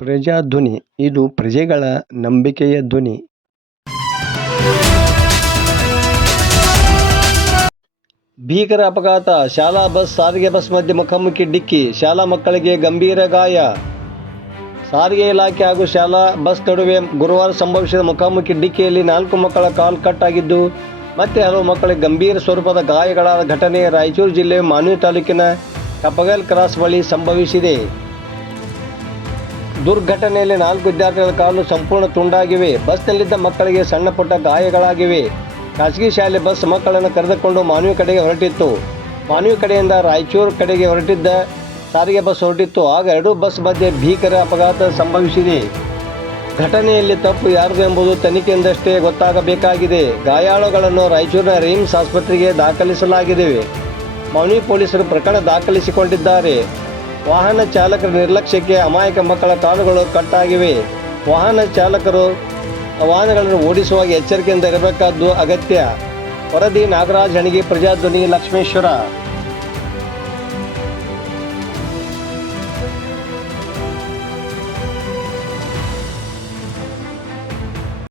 ಪ್ರಜಾಧ್ವನಿ ಇದು ಪ್ರಜೆಗಳ ನಂಬಿಕೆಯ ಧ್ವನಿ. ಭೀಕರ ಅಪಘಾತ, ಶಾಲಾ ಬಸ್ ಸಾರಿಗೆ ಬಸ್ ಮಧ್ಯೆ ಮುಖಾಮುಖಿ ಡಿಕ್ಕಿ, ಶಾಲಾ ಮಕ್ಕಳಿಗೆ ಗಂಭೀರ ಗಾಯ. ಸಾರಿಗೆ ಇಲಾಖೆ ಹಾಗೂ ಶಾಲಾ ಬಸ್ ನಡುವೆ ಗುರುವಾರ ಸಂಭವಿಸಿದ ಮುಖಾಮುಖಿ ಡಿಕ್ಕಿಯಲ್ಲಿ 4 ಮಕ್ಕಳ ಕಾಲು ಕಟ್ ಆಗಿದ್ದು ಮತ್ತೆ ಹಲವು ಮಕ್ಕಳಿಗೆ ಗಂಭೀರ ಸ್ವರೂಪದ ಗಾಯಗಳಾದ ಘಟನೆ ರಾಯಚೂರು ಜಿಲ್ಲೆ ಮಾನ್ವಿ ತಾಲೂಕಿನ ಕಪ್ಪಗಲ್ ಕ್ರಾಸ್ ಬಳಿ ಸಂಭವಿಸಿದೆ. ದುರ್ಘಟನೆಯಲ್ಲಿ 4 ವಿದ್ಯಾರ್ಥಿಗಳ ಕಾಲು ಸಂಪೂರ್ಣ ತುಂಡಾಗಿವೆ. ಬಸ್ನಲ್ಲಿದ್ದ ಮಕ್ಕಳಿಗೆ ಸಣ್ಣ ಪುಟ್ಟ ಗಾಯಗಳಾಗಿವೆ. ಖಾಸಗಿ ಶಾಲೆ ಬಸ್ ಮಕ್ಕಳನ್ನು ಕರೆದುಕೊಂಡು ಮಾನ್ವಿ ಕಡೆಗೆ ಹೊರಟಿತ್ತು. ಮಾನ್ವಿ ಕಡೆಯಿಂದ ರಾಯಚೂರು ಕಡೆಗೆ ಹೊರಟಿದ್ದ ಸಾರಿಗೆ ಬಸ್ ಹೊರಟಿತ್ತು. ಆಗ 2 ಬಸ್ ಮಧ್ಯೆ ಭೀಕರ ಅಪಘಾತ ಸಂಭವಿಸಿದೆ. ಘಟನೆಯಲ್ಲಿ ತಪ್ಪು ಯಾರದು ಎಂಬುದು ತನಿಖೆಯಿಂದಷ್ಟೇ ಗೊತ್ತಾಗಬೇಕಾಗಿದೆ. ಗಾಯಾಳುಗಳನ್ನು ರಾಯಚೂರಿನ ರಿಮ್ಸ್ ಆಸ್ಪತ್ರೆಗೆ ದಾಖಲಿಸಲಾಗಿದೆ. ಮಾನ್ವಿ ಪೊಲೀಸರು ಪ್ರಕರಣ ದಾಖಲಿಸಿಕೊಂಡಿದ್ದಾರೆ. ವಾಹನ ಚಾಲಕರ ನಿರ್ಲಕ್ಷ್ಯಕ್ಕೆ ಅಮಾಯಕ ಮಕ್ಕಳ ಕಾಲುಗಳು ಕಟ್ಟಾಗಿವೆ. ವಾಹನ ಚಾಲಕರು ವಾಹನಗಳನ್ನು ಓಡಿಸುವಾಗ ಎಚ್ಚರಿಕೆಯಿಂದ ಇರಬೇಕಾದ್ದು ಅಗತ್ಯ. ವರದಿ ನಾಗರಾಜ್ ಹಣಗಿ, ಪ್ರಜಾಧ್ವನಿ, ಲಕ್ಷ್ಮೇಶ್ವರ.